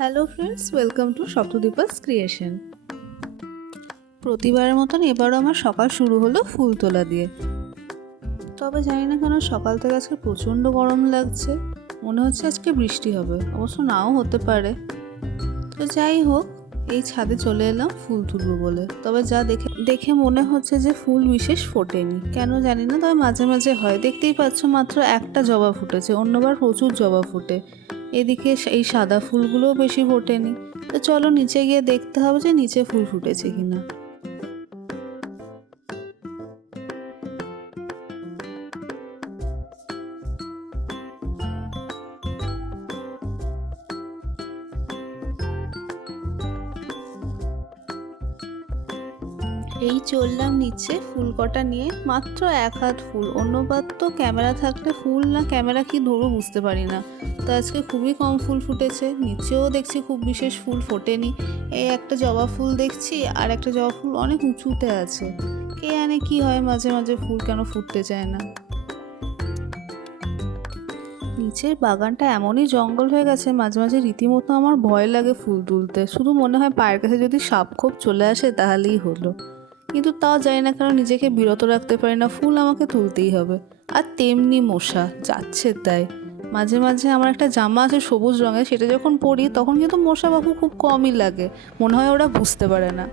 Hello friends welcome to Saptadipa's creation প্রতিবারের মতন এবারও আমার সকাল শুরু হলো ফুল তোলা দিয়ে। তবে জানি না কেন সকাল থেকে আজকে প্রচণ্ড গরম লাগছে। মনে হচ্ছে আজকে বৃষ্টি হবে, অবশ্য নাও হতে পারে। তো যাই হোক, এই ছাদে চলে এলাম ফুল তুলবো বলে। তবে যা দেখে দেখে মনে হচ্ছে যে ফুল বিশেষ ফোটেনি। কেন জানি না, তবে মাঝে মাঝে হয়। দেখতেই পাচ্ছ মাত্র একটা জবা ফুটেছে, অন্যবার প্রচুর জবা ফুটে। এদিকে এই সাদা ফুলগুলোও বেশি ফোটেনি। তো চলো নিচে গিয়ে দেখতে হবে যে নিচে ফুল ফুটেছে কিনা। চললাম নিচে, ফুল কটা নিয়ে, মাত্র এক হাত ফুল। অন্যবার তো ক্যামেরা থাকলে ফুল না ক্যামেরা কি ধরবো বুঝতে পারি না। তো আজকে খুবই কম ফুল ফুটেছে, নিচেও দেখছি খুব বিশেষ ফুল ফোটেনি। এই একটা জবা ফুল দেখছি, আর একটা জবা ফুল অনেক উঁচুতে আছে। কে জানে কি হয় মাঝে মাঝে ফুল কেন ফুটতে চায় না। নিচের বাগানটা এমনই জঙ্গল হয়ে গেছে, মাঝে মাঝে রীতিমতো আমার ভয় লাগে ফুল তুলতে। শুধু মনে হয় পায়ের কাছে যদি সাপ খোপ চলে আসে তাহলেই হলো। কিন্তু তাও জানি না কেন নিজেকে বিরত রাখতে পারি না, ফুল আমাকে তুলতেই হবে। আর তেমনি মশা, যাচ্ছে তাই। মাঝে মাঝে আমার একটা জামা আছে সবুজ রঙের, সেটা যখন পরি তখন কিন্তু মশা বাবু খুব কমই লাগে। মনে হয় ওরা বুঝতে পারে না।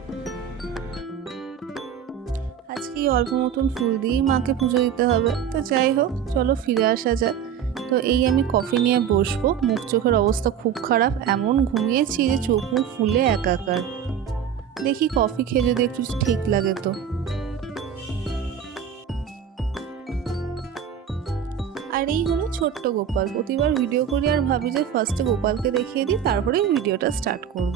আজকে এই অল্প মতন ফুল দিয়েই মাকে পুজো দিতে হবে। তো যাই হোক, চলো ফিরে আসা যাক। তো এই আমি কফি নিয়ে বসবো। মুখ চোখের অবস্থা খুব খারাপ। এমন ঘুমিয়েছি যে চোখ মুখ ফুলে একাকার। দেখি কফি খেয়ে যদি একটু ঠিক লাগে তো। আর এই হলো ছোট্ট গোপাল। প্রতিবার ভিডিও করি আর ভাবি যে ফার্স্টে গোপালকে দেখিয়ে দিই, তারপরেই ভিডিওটা স্টার্ট করব।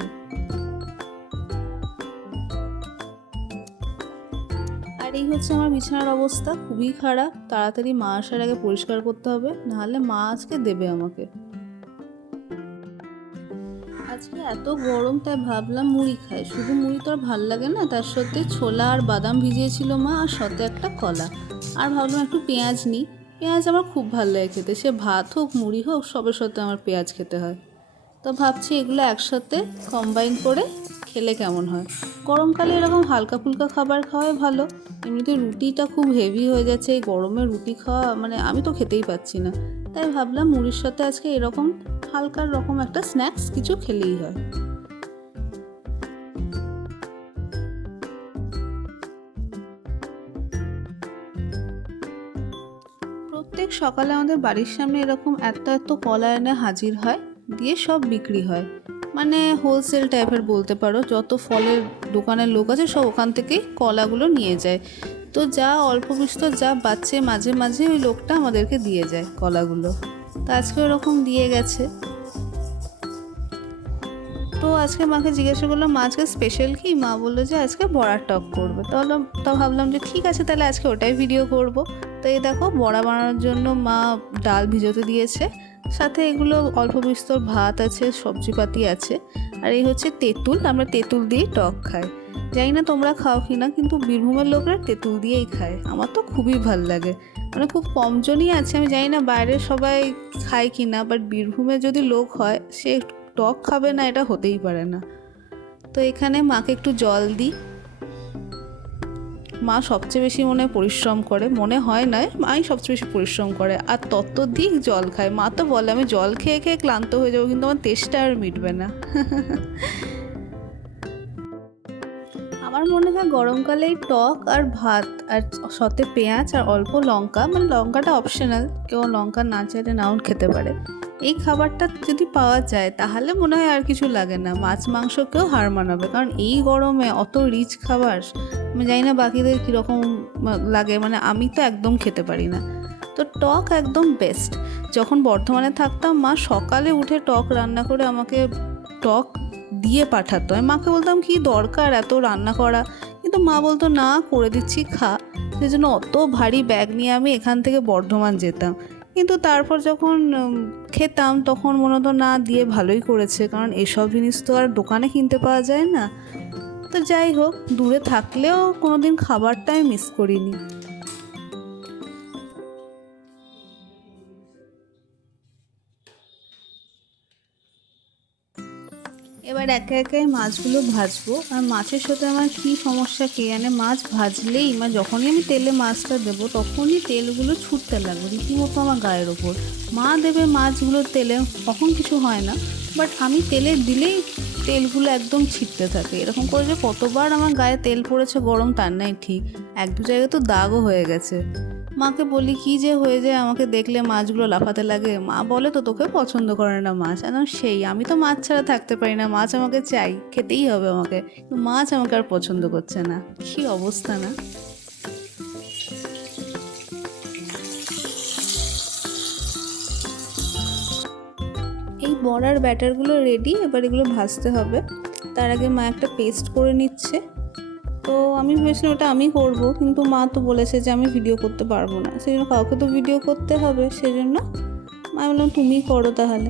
আর এই হচ্ছে আমার বিছানার অবস্থা, খুবই খারাপ। তাড়াতাড়ি মা আসার আগে পরিষ্কার করতে হবে, নাহলে মা আজকে দেবে আমাকে। আজকে এত গরম, তাই ভাবলাম মুড়ি খাই। শুধু মুড়ি তো আর ভালো লাগে না, তার সাথে ছোলা আর বাদাম ভিজিয়েছিল মা, আর সাথে একটা কলা। আর ভাবলাম একটু পেঁয়াজ নিই। পেঁয়াজ আমার খুব ভালো লাগে খেতে, সে ভাত হোক, মুড়ি হোক, সবের সাথে আমার পেঁয়াজ খেতে হয়। তো ভাবছি এগুলো একসাথে কম্বাইন করে খেলে কেমন হয়। গরমকালে এরকম হালকা ফুলকা খাবার খাওয়াই ভালো। এমনিতে রুটিটা খুব হেভি হয়ে যাচ্ছে এই গরমে রুটি খাওয়া মানে আমি তো খেতেই পাচ্ছি না। তাই ভাবলাম মুড়ির সাথে আজকে এরকম হালকার রকম একটা স্ন্যাক্স কিছু খেলেই হয়। প্রত্যেক সকালে আমাদের বাড়ির সামনে এরকম এত এত কলা এনে হাজির হয়, দিয়ে সব বিক্রি হয়। মানে হোলসেল টাইপের বলতে পারো, যত ফলের দোকানের লোক আছে সব ওখান থেকেই কলাগুলো নিয়ে যায়। তো যা অল্প বিস্তর যা বাচ্চে মাঝে মাঝে ওই লোকটা আমাদেরকে দিয়ে যায় কলাগুলো। তো আজকে ওরকম দিয়ে গেছে। তো আজকে মাকে জিজ্ঞাসা করলাম, মা, আজকে স্পেশাল কি? মা বলল যে, আজকে বড়ার টক করবে। তাহলে তা ভাবলাম যে, ঠিক আছে, তাহলে আজকে ওটাই ভিডিও করব। তো এই দেখো, বড়া বানানোর জন্য মা ডাল ভিজোতে দিয়েছে। সাথে এগুলো অল্প বিস্তর ভাত আছে, সবজিপাতি আছে। আর এই হচ্ছে তেঁতুল, আমরা তেঁতুল দিয়েই টক খাই। জানি না তোমরা খাও কি না কিন্তু বীরভূমের লোকরা তেঁতুল দিয়েই খায়। আমার তো খুবই ভালো লাগে। মানে খুব কমজনই আছে, আমি জানি না বাইরে সবাই খায় কি না বাট বীরভূমে যদি লোক হয়, সে টক খাবে না, এটা হতেই পারে না। তো এখানে মাকে একটু জল দিই। মা সবচেয়ে বেশি মনে পরিশ্রম করে, মনে হয় নয় মাই সবচেয়ে বেশি পরিশ্রম করে, আর তত দিক জল খায়। মা তো বলে, আমি জল খেয়ে খেয়ে ক্লান্ত হয়ে যাব, কিন্তু আমার তেষ্টা আর মিটবে না। আমার মনে হয় গরমকালে টক আর ভাত আর সাথে পেঁয়াজ আর অল্প লঙ্কা মানে লঙ্কাটা অপশনাল কেউ লঙ্কা না চাইলে নাও খেতে পারে। এই খাবারটা যদি পাওয়া যায়, তাহলে মনে হয় আর কিছু লাগে না। মাছ মাংসকেও হার মানাবে, কারণ এই গরমে অত রিচ খাবার, আমি জানি না বাকিদের কীরকম লাগে মানে আমি তো একদম খেতে পারি না। তো টক একদম বেস্ট যখন বর্ধমানে থাকতাম মা, সকালে উঠে টক রান্না করে আমাকে টক দিয়ে পাঠাতো। আমি মাকে বলতাম, কি দরকার এত রান্না করা? কিন্তু মা বলতো, না, করে দিচ্ছি, খা। সেই জন্য অত ভারী ব্যাগ নিয়ে আমি এখান থেকে বর্ধমান যেতাম। কিন্তু তারপর যখন খেতাম, তখন মনে হতো, না, দিয়ে ভালোই করেছে। কারণ এসব জিনিস তো আর দোকানে কিনতে পাওয়া যায় না। তো যাই হোক, দূরে থাকলেও কোনোদিন খাবারটাই মিস করিনি। এবার একে একে মাছগুলো ভাজবো। আর মাছের সাথে আমার কী সমস্যা কে জানে? মাছ ভাজলেই মানে যখনই আমি তেলে মাছটা দেবো, তখনই তেলগুলো ছুটতে লাগবে রীতিমতো আমার গায়ের ওপর। মা দেবে মাছগুলো তেলে, তখন কিছু হয় না। বাট আমি তেলে দিলেই তেলগুলো একদম ছিটতে থাকে। এরকম করে যে কতবার আমার গায়ে তেল পড়েছে গরম তার নাই ঠিক। এক দু জায়গায় তো দাগও হয়ে গেছে। মাকে বলি, কি যে হয়ে যায় আমাকে দেখলে মাছগুলো লাফাতে লাগে? মা বলে, তো তোকে পছন্দ করে না মাছ। একদম সেই, আমি তো মাছ ছাড়া থাকতে পারি না, মাছ আমাকে চাই, খেতেই হবে আমাকে। মাছ আমাকে আর পছন্দ করছে না, কি অবস্থা না? এই বড়ার ব্যাটারগুলো রেডি এবার এগুলো ভাজতে হবে। তার আগে মা একটা পেস্ট করে নিচ্ছে। তো আমি ভেবেছিলাম ওটা আমি করব, কিন্তু মা তো বলেছে যে আমি ভিডিও করতে পারব না। সেই জন্য কাউকে তো ভিডিও করতে হবে, সেই জন্য মা বললাম, তুমি করো তাহলে।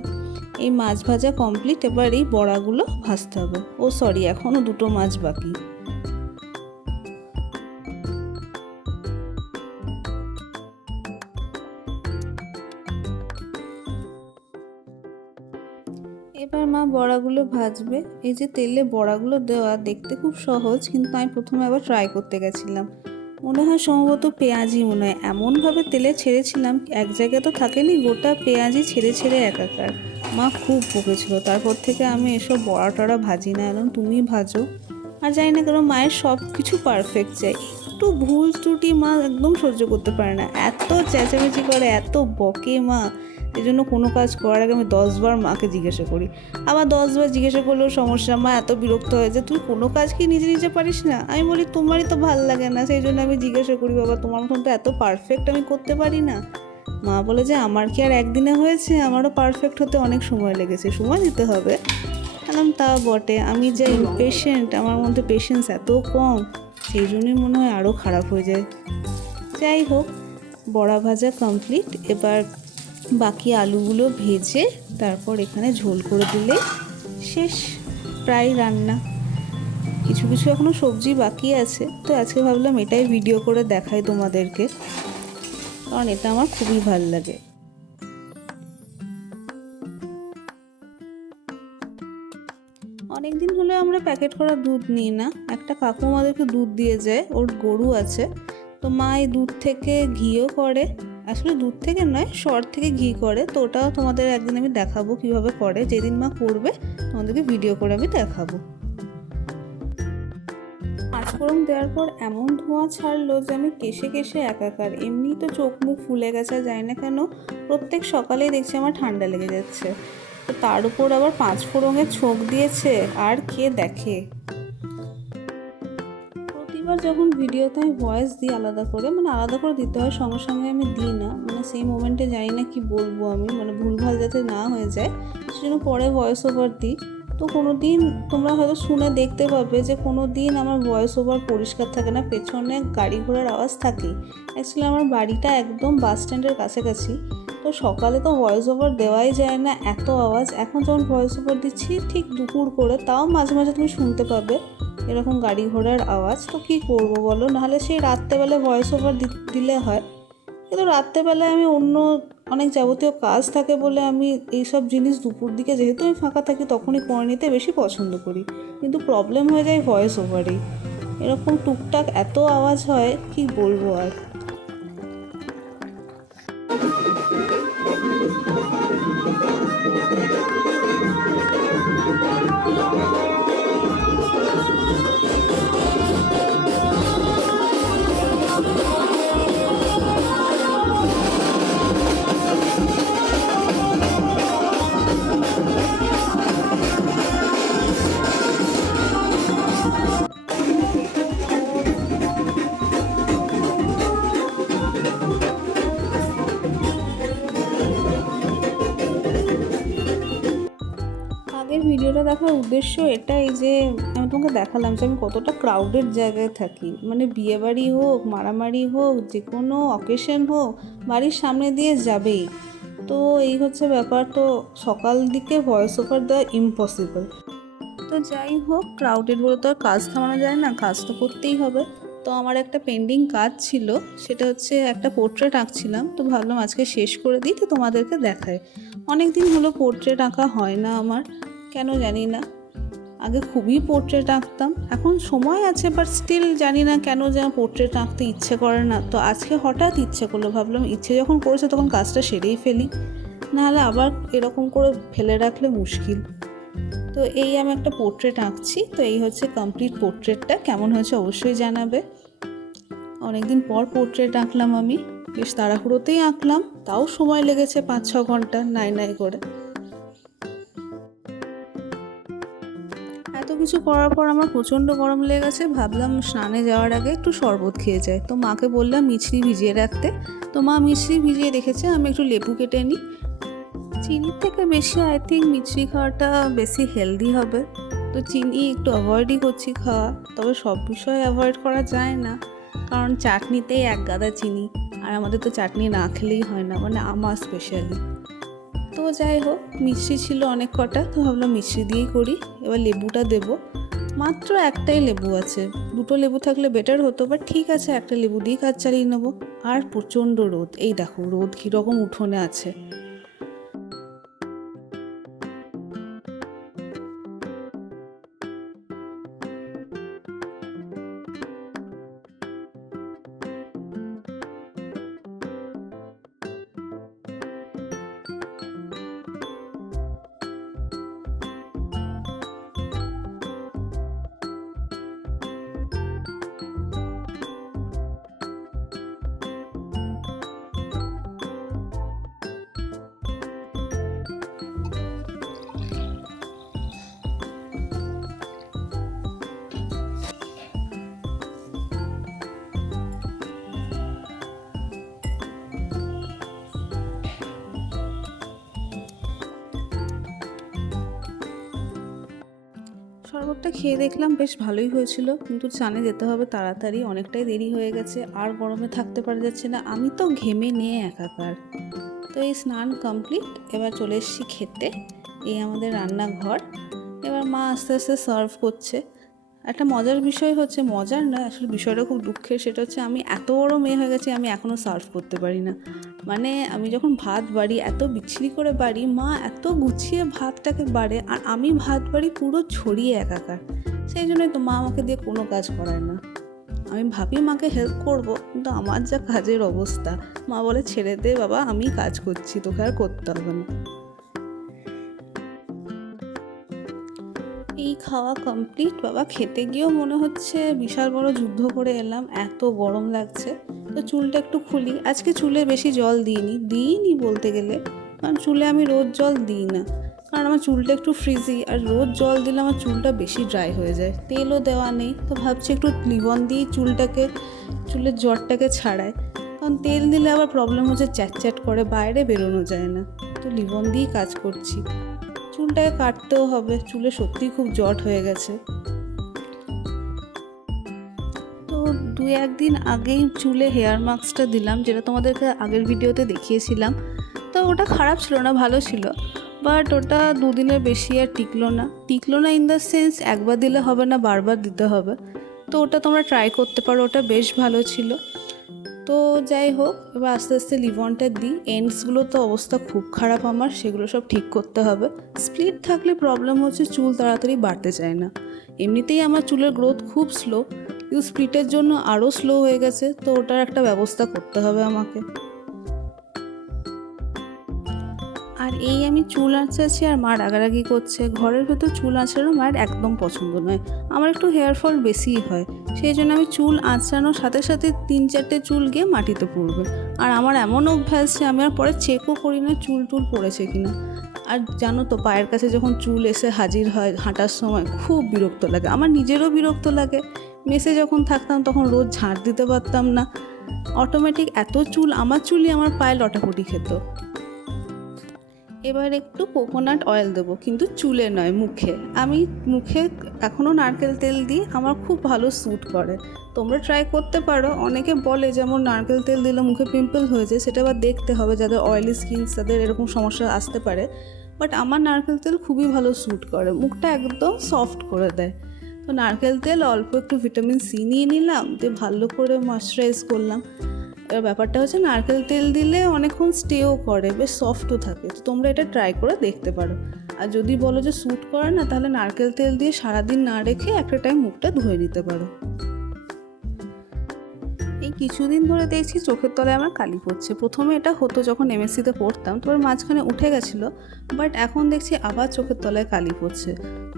এই মাছ ভাজা কমপ্লিট এবার এই বড়াগুলো ভাজতে হবে। ও সরি এখনও দুটো মাছ বাকি। মা বড়াগুলো ভাজবে। এই যে তেলে বড়াগুলো দেওয়া দেখতে খুব সহজ, কিন্তু আমি প্রথমে আবার ট্রাই করতে গেছিলাম। মনে হয় সম্ভবত পেঁয়াজি মনে হয়। এমনভাবে তেলে ছেড়েছিলাম, এক জায়গায় তো থাকেনি, গোটা পেঁয়াজি ছেড়ে ছেড়ে একাকার। মা খুব বকেছিল। তারপর থেকে আমি এসব বড়া টড়া ভাজি না এখন তুমি ভাজো। আর জানি না কেন মায়ের সব কিছু পারফেক্ট চাই। একটু ভুল ত্রুটি মা একদম সহ্য করতে পারে না। এত চেঁচামেচি করে, এত বকে মা। এই জন্য কোনো কাজ করার আগে আমি দশবার মাকে জিজ্ঞাসা করি। আবার দশবার জিজ্ঞাসা করলেও সমস্যা, মা, এত বিরক্ত হয়ে যে, তুই কোনো কাজ কি নিজে নিজে পারিস না? আমি বলি, তোমারই তো ভালো লাগে না। সেই জন্য আমি জিজ্ঞাসা করি, বাবা, তোমার মতন তো এত পারফেক্ট আমি করতে পারি না। মা বলে যে, আমার কি আর একদিনে হয়েছে? আমারও পারফেক্ট হতে অনেক সময় লেগেছে, সময় দিতে হবে। বললাম, তা বটে, আমি যে ইম্পেশেন্ট আমার মধ্যে পেশেন্স এত কম, সেই জন্যই মনে হয় আরও খারাপ হয়ে যায়। যাই হোক, বড়া ভাজা কমপ্লিট এবার বাকি আলুগুলো ভেজে তারপর এখানে ঝোল করে দিলে শেষ, প্রায় রান্না। কিছু কিছু এখনও সবজি বাকি আছে, তো আজকে ভাবলাম এটাই ভিডিও করে দেখাই তোমাদেরকে, কারণ এটা আমার খুবই ভালো লাগে। অনেক দিন হলে আমরা প্যাকেট করা দুধ নিই না, একটা কাকু আমাদেরকে দুধ দিয়ে যায়, ওর গরু আছে, তো মা এই দুধ থেকে ঘিও করে আসলে দুধ থেকে নয় শর থেকে ঘি করে। তো ওটাও তোমাদের একদিন আমি দেখাবো কীভাবে করে। যেদিন মা করবে, তোমাদেরকে ভিডিও করে আমি দেখাবো। পাঁচফোড়ন দেওয়ার পর এমন ধোঁয়া ছাড়লো যে আমি কেশে কেশে একাকার। এমনি তো চোখ মুখ ফুলে গেছে যায় না কেন প্রত্যেক সকালেই দেখছি আমার ঠান্ডা লেগে যাচ্ছে। তো তার উপর আবার পাঁচ ফোড়নের ছোঁক দিয়েছে, আর কে দেখে? প্রতিবার যখন ভিডিওতে আমি ভয়েস দিই আলাদা করে মানে আলাদা করে দিতে হয়, সঙ্গে সঙ্গে আমি দিই না। মানে সেই মোমেন্টে জানি না কি বলব আমি মানে ভুলভাল যাতে না হয়ে যায়, সেজন্য পরে ভয়েস ওভার দিই। তো কোনো দিন তোমরা হয়তো শুনে দেখতে পাবে যে কোনো দিন আমার ভয়েস ওভার পরিষ্কার থাকে না, পেছনে গাড়ি ঘোড়ার আওয়াজ থাকে অ্যাকচুয়ালি আমার বাড়িটা একদম বাস স্ট্যান্ডের কাছাকাছি। তো সকালে তো ভয়েস ওভার দেওয়াই যায় না, এত আওয়াজ। এখন যখন ভয়েস ওভার দিচ্ছি, ঠিক দুপুর করে, তাও মাঝে মাঝে তুমি শুনতে পাবে। এরকম গাড়ি ঘোড়ার আওয়াজ, তো কী করব বলো? নাহলে সেই রাত্রেবেলায় ভয়েস ওভার দিলে হয়। কিন্তু রাত্রেবেলায় আমি অন্য অনেক যাবতীয় কাজ থাকে বলে আমি এইসব জিনিস দুপুর দিকে যেহেতু আমি ফাঁকা থাকি, তখনই করে নিতে বেশি পছন্দ করি। কিন্তু প্রবলেম হয়ে যায় ভয়েস ওভারেই এরকম টুকটাক এত আওয়াজ হয়, কি বলব আর? উদ্দেশ্য এটাই যে আমি তোমাকে দেখালাম যে আমি কতটা ক্রাউডেড জায়গায় থাকি। মানে বিয়েবাড়ি হোক, মারামারি হোক, যে কোনো অকেশন হোক, বাড়ির সামনে দিয়ে যাবেই। তো এই হচ্ছে ব্যাপার। তো সকাল দিকে ভয়েস ওভার দেওয়া ইম্পসিবল তো যাই হোক ক্রাউডেড বলে তো আর কাজ থামানো যায় না, কাজ তো করতেই হবে। তো আমার একটা পেন্ডিং কাজ ছিল, সেটা হচ্ছে একটা পোর্ট্রেট আঁকছিলাম। তো ভাবলাম আজকে শেষ করে দিই, তো তোমাদেরকে দেখায় অনেক দিন হলো পোর্ট্রেট আঁকা হয় না আমার, কেন জানি না। আগে খুবই পোর্ট্রেট আঁকতাম। এখন সময় আছে বাট স্টিল জানি না কেন যে পোর্ট্রেট আঁকতে ইচ্ছে করে না। তো আজকে হঠাৎ ইচ্ছে করল, ভাবলাম ইচ্ছে যখন করেছে তখন কাজটা সেরেই ফেলি। নাহলে আবার এরকম করে ফেলে রাখলে মুশকিল। তো এই আমি একটা পোর্ট্রেট আঁকছি। তো এই হচ্ছে কমপ্লিট পোর্ট্রেটটা কেমন হয়েছে অবশ্যই জানাবে। অনেকদিন পর পোর্ট্রেট আঁকলাম আমি। বেশ তাড়াহুড়োতেই আঁকলাম। তাও সময় লেগেছে পাঁচ ছ ঘণ্টা নাই নাই করে। কিছু করার পর আমার প্রচণ্ড গরম লেগে গেছে, ভাবলাম স্নানে যাওয়ার আগে একটু শরবত খেয়ে যায় তো মাকে বললাম মিছরি ভিজিয়ে রাখতে। তো মা মিছরি ভিজিয়ে রেখেছে, আমি একটু লেবু কেটে নিই। চিনির থেকে বেশি আই থিঙ্ক মিছরি খাওয়াটা বেশি হেলদি হবে। তো চিনি একটু অ্যাভয়েডই করছি খাওয়া, তবে সব বিষয়ে অ্যাভয়েড করা যায় না। কারণ চাটনিতেই এক গাদা চিনি, আর আমাদের তো চাটনি না খেলেই হয় না মানে আমার স্পেশালি তো যাই হোক, মিষ্টি ছিল অনেক কটা, তো ভাবলাম মিষ্টি দিয়েই করি। এবার লেবুটা দেব। মাত্র একটাই লেবু আছে। দুটো লেবু থাকলে বেটার হতো বাট ঠিক আছে, একটা লেবু দিয়ে কাজ চালিয়ে নেব। আর প্রচণ্ড রোদ। এই দেখো, রোদ কীরকম উঠোনে আছে। শরবতটা খেয়ে দেখলাম বেশ ভালোই হয়েছিল, কিন্তু চানে যেতে হবে তাড়াতাড়ি, অনেকটাই দেরি হয়ে গেছে, আর গরমে থাকতে পারা যাচ্ছে না, আমি তো ঘেমে নিয়ে একাকার। তো এই স্নান কমপ্লিট এবার চলে এসছি খেতে, এই আমাদের রান্নাঘর। এবার মা আস্তে আস্তে সার্ভ করছে। একটা মজার বিষয় হচ্ছে, মজার নয় আসলে বিষয়টা খুব দুঃখের, সেটা হচ্ছে আমি এত বড় মেয়ে হয়ে গেছি, আমি এখনও সার্ভ করতে পারি না। মানে আমি যখন ভাত বাড়ি, এত বিচ্ছিরি করে বাড়ি, মা এত গুছিয়ে ভাতটাকে বাড়ে, আর আমি ভাত বাড়ি পুরো ছড়িয়ে একাকার। সেই জন্যই তো মা আমাকে দিয়ে কোনো কাজ করায় না। আমি ভাবি মাকে হেল্প করব, কিন্তু আমার যা কাজের অবস্থা, মা বলে, ছেড়ে দে বাবা, আমি কাজ করছি, তোকে আর করতে হবে না। খাওয়া কমপ্লিট বাবা, খেতে গিয়েও মনে হচ্ছে বিশাল বড় যুদ্ধ করে এলাম, এত গরম লাগছে। তো চুলটা একটু খুলি। আজকে চুলে বেশি জল দিইনি দিইনি বলতে গেলে। কারণ চুলে আমি রোজ জল দিই না। কারণ আমার চুলটা একটু ফ্রিজি আর রোজ জল দিলে আমার চুলটা বেশি ড্রাই হয়ে যায়। তেলও দেওয়া নেই, তো ভাবছি একটু লিবন দিয়েই চুলটাকে, চুলের জ্বরটাকে ছাড়ায় কারণ তেল দিলে আবার প্রবলেম হচ্ছে চ্যাট চ্যাট করে, বাইরে বেরোনো যায় না। তো লিবন দিয়েই কাজ করছি। চুলটাকে কাটতেও হবে, চুলে সত্যিই খুব জট হয়ে গেছে। তো দু একদিন আগেই চুলে হেয়ার মাস্কটা দিলাম, যেটা তোমাদেরকে আগের ভিডিওতে দেখিয়েছিলাম। তো ওটা খারাপ ছিল না, ভালো ছিল। বাট ওটা দুদিনের বেশি আর টিকলো না। টিকলো না ইন দ্য সেন্স একবার দিলে হবে না, বারবার দিতে হবে। তো ওটা তোমরা ট্রাই করতে পারো, ওটা বেশ ভালো ছিল। তো যাই হোক, এবার আস্তে আস্তে লিভনটা দিই। এন্ডসগুলো তো অবস্থা খুব খারাপ আমার, সেগুলো সব ঠিক করতে হবে। স্প্লিট থাকলে প্রবলেম হচ্ছে, চুল তাড়াতাড়ি বাড়তে চায় না। এমনিতেই আমার চুলের গ্রোথ খুব স্লো কিন্তু স্প্লিটের জন্য আরও স্লো হয়ে গেছে, তো ওটার একটা ব্যবস্থা করতে হবে আমাকে। আর এই আমি চুল আঁচড়াচ্ছি আর মা রাগারাগি করছে। ঘরের ভেতর চুল আঁচড়ানো মায়ের একদম পছন্দ নয়। আমার একটু হেয়ার ফল বেশিই হয়। সেই জন্য আমি চুল আঁচড়ানোর সাথে সাথে তিন চারটে চুল গিয়ে মাটিতে পড়বে। আর আমার এমন অভ্যাস যে আমি আর পরে চেকও করি না চুল টুল পড়েছে কিনা। আর জানো তো, পায়ের কাছে যখন চুল এসে হাজির হয় হাঁটার সময় খুব বিরক্ত লাগে। আমার নিজেরও বিরক্ত লাগে। মেসে যখন থাকতাম তখন রোজ ঝাঁট দিতে পারতাম না। অটোমেটিক এত চুল, আমার চুলই আমার পায়ে লটাপটি খেত। এবার একটু কোকোনাট অয়েল দেবো, কিন্তু চুলে নয়, মুখে। আমি মুখে এখনও নারকেল তেল দিই আমার খুব ভালো স্যুট করে। তোমরা ট্রাই করতে পারো, অনেকে বলে যেমন নারকেল তেল দিলে মুখে পিম্পল হয়েছে সেটা আবার দেখতে হবে যাদের অয়েলি স্কিন তাদের এরকম সমস্যা আসতে পারে। বাট আমার নারকেল তেল খুবই ভালো স্যুট করে, মুখটা একদম সফট করে দেয়। তো নারকেল তেল অল্প একটু ভিটামিন সি নিয়ে নিলাম, দিয়ে ভালো করে ময়শ্চারাইজ করলাম। এবার ব্যাপারটা হচ্ছে নারকেল তেল দিলে অনেকক্ষণ স্টেও করে, বেশ সফটও থাকে। তো তোমরা এটা ট্রাই করে দেখতে পারো। আর যদি বলো যে স্যুট করে না, তাহলে নারকেল তেল দিয়ে সারাদিন না রেখে একটা টাইম মুখটা ধুয়ে নিতে পারো। এই কিছুদিন ধরে দেখছি চোখের তলায় আমার কালি পড়ছে। প্রথমে এটা হতো যখন এমএসসিতে পড়তাম, তারপর মাঝখানে উঠে গেছিল বাট এখন দেখছি আবার চোখের তলায় কালি পড়ছে।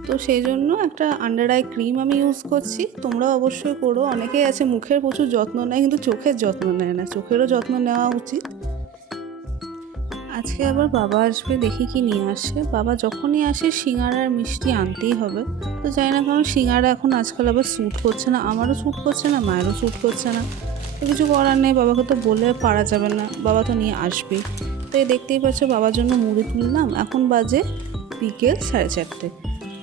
তো সেই জন্য একটা আন্ডার আই ক্রিম আমি ইউজ করছি। তোমরাও অবশ্যই করো। অনেকেই আছে মুখের প্রচুর যত্ন নেয়, কিন্তু চোখের যত্ন নেয় না। চোখেরও যত্ন নেওয়া উচিত। আজকে আবার বাবা আসবে, দেখি কি নিয়ে আসে। বাবা যখনই আসে, সিঙ্গারা আর মিষ্টি আনতেই হবে। তো জানি না কারণ সিঙ্গারা এখন আজকাল আবার স্যুট করছে না। আমারও স্যুট করছে না, মায়েরও স্যুট করছে না। তো কিছু করার নেই, বাবাকে তো বলে পারা যাবে না। বাবা তো নিয়ে আসবেই। তো এই দেখতেই পাচ্ছ, বাবার জন্য মুড়ি তুললাম। এখন বাজে বিকেল সাড়ে চারটে।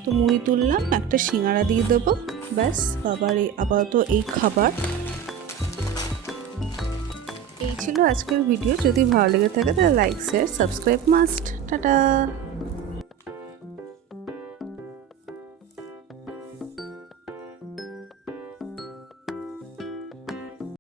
তো মুড়ি তুললাম, একটা সিঙ্গারা দিয়ে দেবো। ব্যাস বাবার এই আপাতত এই খাবার। এই ছিল আজকের ভিডিও। যদি ভালো লেগে থাকে তাহলে like share subscribe must tata!